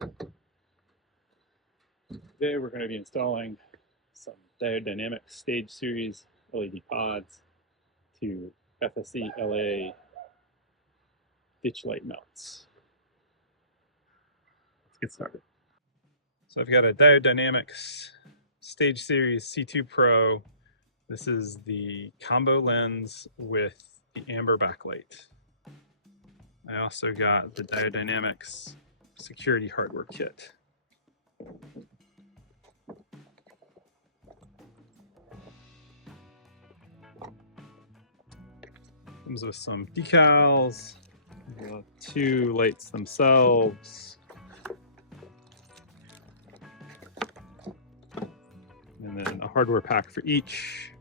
Today we're going to be installing some Diode Dynamics Stage Series LED pods to FSE-LA ditch light mounts. Let's get started. So I've got a Diode Dynamics Stage Series C2 Pro. This is the combo lens with the amber backlight. I also got the Diode Dynamics security hardware kit. Comes with some decals, two lights themselves, and then a hardware pack for each.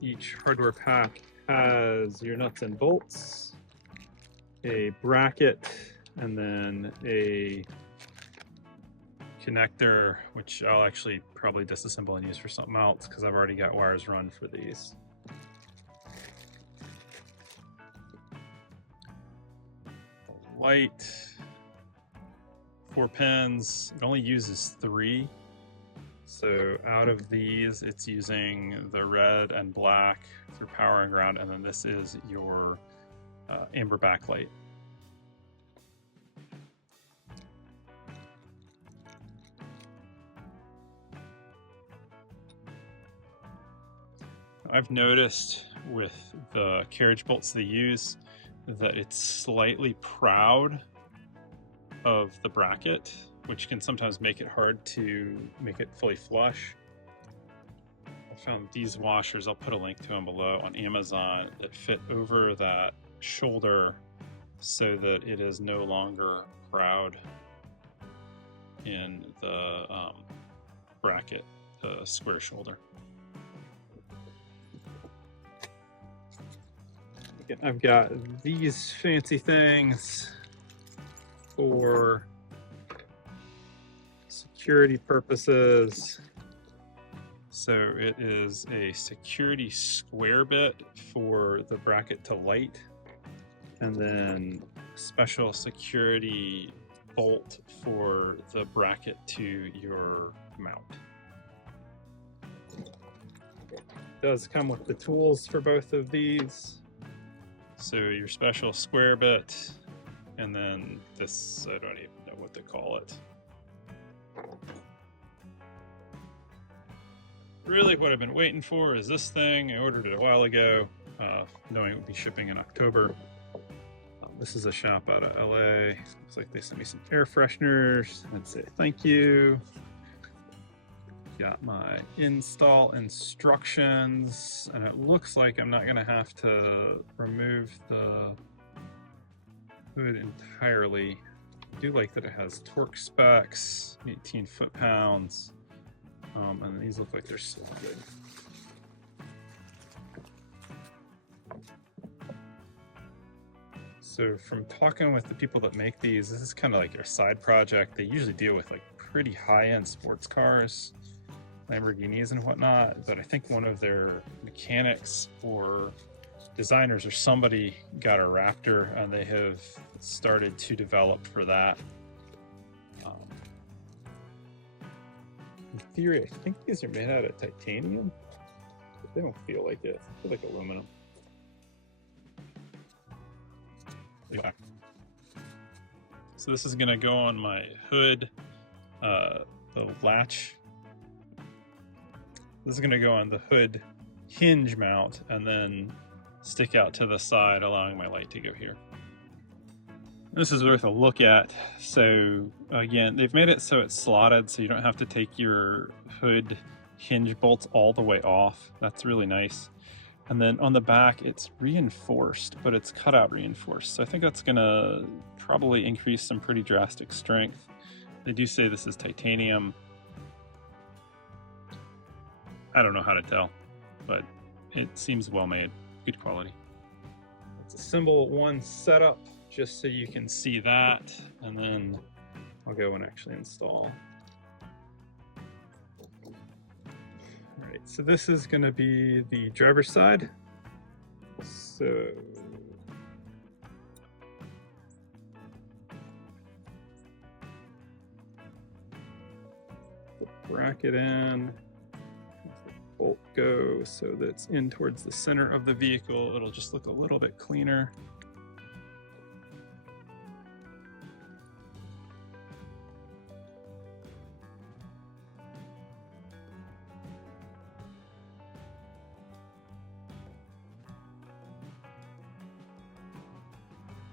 Each hardware pack has your nuts and bolts, a bracket, and then a connector, which I'll actually probably disassemble and use for something else because I've already got wires run for these. Light, 4 pins. It only uses 3. So out of these, it's using the red and black for power and ground, and then this is your amber backlight. I've noticed with the carriage bolts they use that it's slightly proud of the bracket, which can sometimes make it hard to make it fully flush. I found these washers, I'll put a link to them below, on Amazon that fit over that shoulder so that it is no longer proud in the bracket, the square shoulder. I've got these fancy things for security purposes. So it is a security square bit for the bracket to light, and then a special security bolt for the bracket to your mount. It does come with the tools for both of these. So your special square bit, and then this, I don't even know what to call it. Really what I've been waiting for is this thing. I ordered it a while ago, knowing it would be shipping in October. This is a shop out of LA. Looks like they sent me some air fresheners. I'd say thank you. Got my install instructions, and it looks like I'm not going to have to remove the hood entirely. I do like that it has torque specs, 18 foot-pounds, and these look like they're still good. So from talking with the people that make these, this is kind of like their side project. They usually deal with like pretty high-end sports cars, Lamborghinis and whatnot, but I think one of their mechanics or designers or somebody got a Raptor, and they have started to develop for that. In theory, I think these are made out of titanium, but they don't feel like it. They feel like aluminum. Yeah. So this is gonna go on my hood, the latch. This is going to go on the hood hinge mount and then stick out to the side, allowing my light to go here. This is worth a look at. So again, they've made it so it's slotted, so you don't have to take your hood hinge bolts all the way off. That's really nice. And then on the back, it's reinforced, but it's cutout reinforced. So I think that's going to probably increase some pretty drastic strength. They do say this is titanium. I don't know how to tell, but it seems well made, good quality. It's a symbol 1 setup, just so you can see that, and then I'll go and actually install. All right, so this is going to be the driver's side. So bracket in. Bolt go so that it's in towards the center of the vehicle. It'll just look a little bit cleaner.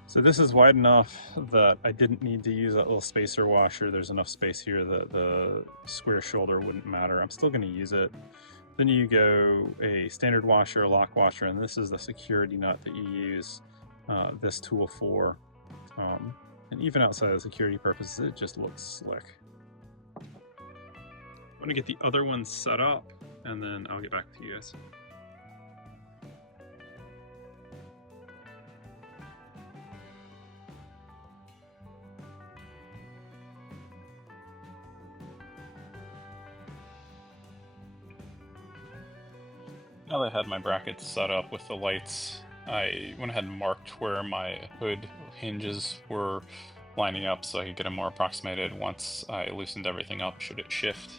So this is wide enough that I didn't need to use that little spacer washer. There's enough space here that the square shoulder wouldn't matter. I'm still going to use it. Then you go a standard washer, a lock washer, and this is the security nut that you use this tool for. And even outside of security purposes, it just looks slick. I'm going to get the other one set up, and then I'll get back to you guys. Now that I had my brackets set up with the lights, I went ahead and marked where my hood hinges were lining up so I could get them more approximated once I loosened everything up should it shift.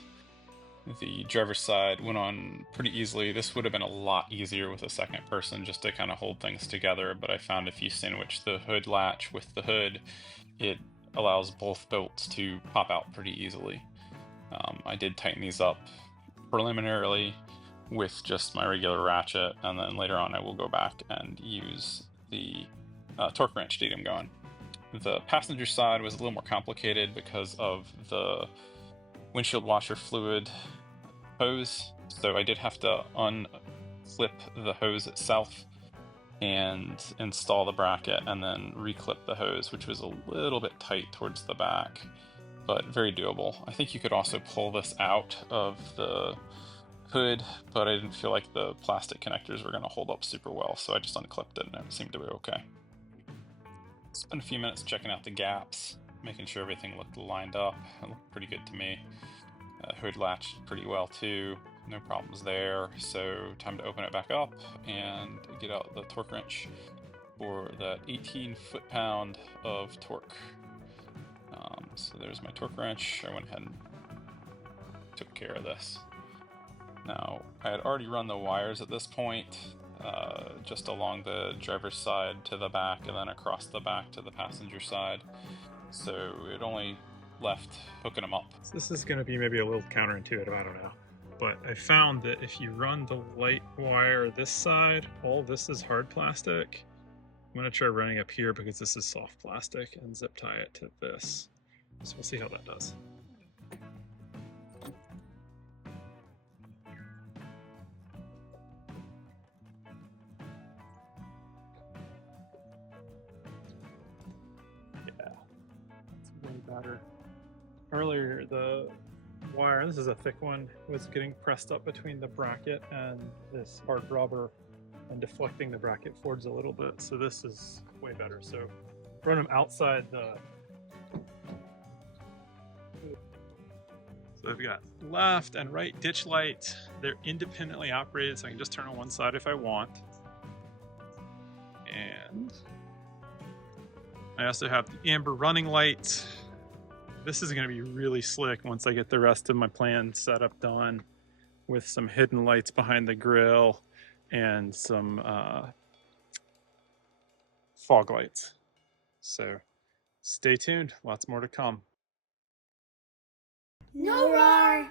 The driver's side went on pretty easily. This would have been a lot easier with a second person just to kind of hold things together, but I found if you sandwich the hood latch with the hood, it allows both bolts to pop out pretty easily. I did tighten these up preliminarily with just my regular ratchet, and then later on I will go back and use the torque wrench to get them going. The passenger side was a little more complicated because of the windshield washer fluid hose, so I did have to unclip the hose itself and install the bracket and then reclip the hose, which was a little bit tight towards the back, but very doable. I think you could also pull this out of the hood, but I didn't feel like the plastic connectors were going to hold up super well, so I just unclipped it and it seemed to be okay. Spent a few minutes checking out the gaps, making sure everything looked lined up. It looked pretty good to me. Hood latched pretty well too, no problems there, so time to open it back up and get out the torque wrench for that 18 foot-pound of torque. So there's my torque wrench. I went ahead and took care of this. Now, I had already run the wires at this point, just along the driver's side to the back and then across the back to the passenger side. So it only left hooking them up. So this is going to be maybe a little counterintuitive, I don't know. But I found that if you run the light wire this side, all this is hard plastic. I'm going to try running up here because this is soft plastic and zip tie it to this. So we'll see how that does. Better. Earlier, the wire, this is a thick one, was getting pressed up between the bracket and this hard rubber and deflecting the bracket forwards a little bit. So this is way better. So run them outside the. So I've got left and right ditch lights. They're independently operated, so I can just turn on one side if I want. And I also have the amber running lights. This is going to be really slick once I get the rest of my plan set up done with some hidden lights behind the grill and some fog lights. So stay tuned, lots more to come. No roar!